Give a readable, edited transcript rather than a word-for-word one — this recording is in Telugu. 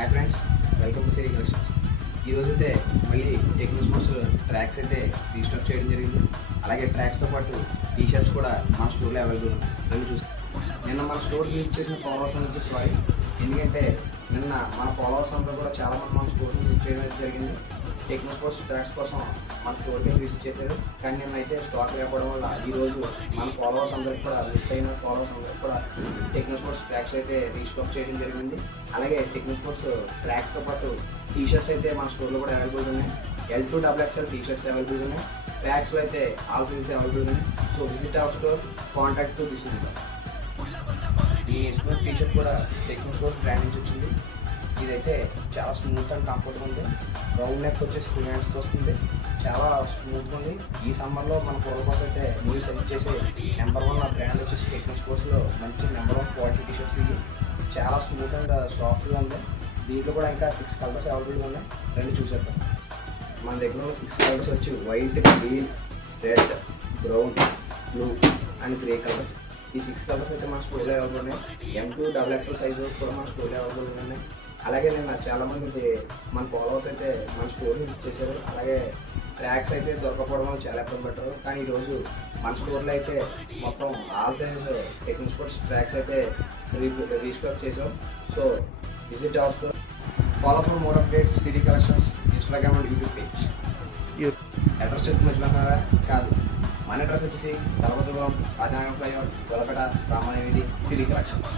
Hi friends, welcome to Siri collections. ఈరోజు అయితే మళ్ళీ టెక్నో స్పోర్ట్స్ ట్రాక్స్ అయితే రీస్టాక్ చేయడం జరిగింది. అలాగే ట్రాక్స్తో పాటు టీ షర్ట్స్ కూడా మన స్టోర్లో అవైలబుల్ ఉంది. రెండు చూసి నిన్న మన స్టోర్ విజిట్ చేసిన ఫాలోవర్స్ అందరికీ సారీ. ఎందుకంటే నిన్న మన ఫాలోవర్స్ అందరూ కూడా చాలామంది మన స్టోర్ విజిట్ చేయడం జరిగింది. టెక్నో స్పోర్ట్స్ ట్రాక్స్ కోసం మన స్టోర్కి విజిట్ చేశారు. కానీ నిన్న అయితే స్టాక్ లేకపోవడం వల్ల ఈరోజు మన ఫాలోవర్స్ అందరికి కూడా మిస్ అయిన ఫాలోవర్స్ అందరికి కూడా టెక్నో స్పోర్ట్స్ ట్రాక్స్ అయితే రీస్టాక్ చేయడం జరిగింది. అలాగే టెక్నో స్పోర్ట్స్ ట్రాక్స్తో పాటు టీ షర్ట్స్ అయితే మన స్టోర్లో కూడా అవైలబుల్ ఉన్నాయి. L2XXL టీ షర్ట్స్ అవైలబుల్ ఉన్నాయి. ట్రాక్స్లో అయితే ఆల్ సైజెస్ అవైలబుల్ ఉన్నాయి. So visit our store, contact to this number. ఈ స్పోర్ట్ టీ షర్ట్ కూడా టెక్నో స్పోర్ట్స్ బ్రాండ్ నుంచి వచ్చింది. ఇదైతే చాలా స్మూత్ అండ్ కంఫర్ట్గా ఉంది. రౌండ్ నెక్ వచ్చేసి ఫుల్ హ్యాండ్స్కి వస్తుంది. చాలా స్మూత్గా ఉంది. ఈ సమ్మర్లో మన పొరల కోసం అయితే మీరు సెలెక్ట్ చేసే నెంబర్ 1 బ్రాండ్ వచ్చేసి టెక్నో స్పోర్ట్స్లో మంచి నెంబర్ 1 క్వాలిటీ టీ షర్ట్స్. ఇది చాలా స్మూత్ అండ్ సాఫ్ట్గా ఉంది. దీంట్లో కూడా ఇంకా 6 కలర్స్ అవైలబుల్గా ఉన్నాయి. రెండు చూసేద్దాం. మన దగ్గర ఉన్న 6 కలర్స్ వచ్చి white, green, red, brown, blue and grey colours. ఈ 6 కలర్స్ అయితే మన స్టోర్లో అవైలబుల్ ఉన్నాయి. M2XXL సైజు కూడా మన స్టోర్లో అవైలబుల్ ఉన్నాయి. అలాగే నేను చాలామంది మన ఫాలోవర్స్ అయితే మన స్టోర్ని విజిట్ చేశారు. అలాగే ట్రాక్స్ అయితే దొరకపోవడం వల్ల చాలా ఇబ్బంది పడ్డారు. కానీ ఈరోజు మన స్టోర్లో అయితే మొత్తం all size techno sports tracks అయితే రీస్టాక్ చేసాం. So visit our store. Follow for more updates Siri collections Instagram and YouTube page. Address చెప్పి మర్చిపోతున్నారా? కాదు, మన అడ్రస్ వచ్చేసి తలపతిపురం, రాజనగరం ఫ్లైఓవర్, గొల్లపేట, రామాయణ వీధి, సిరీ కలెక్షన్స్.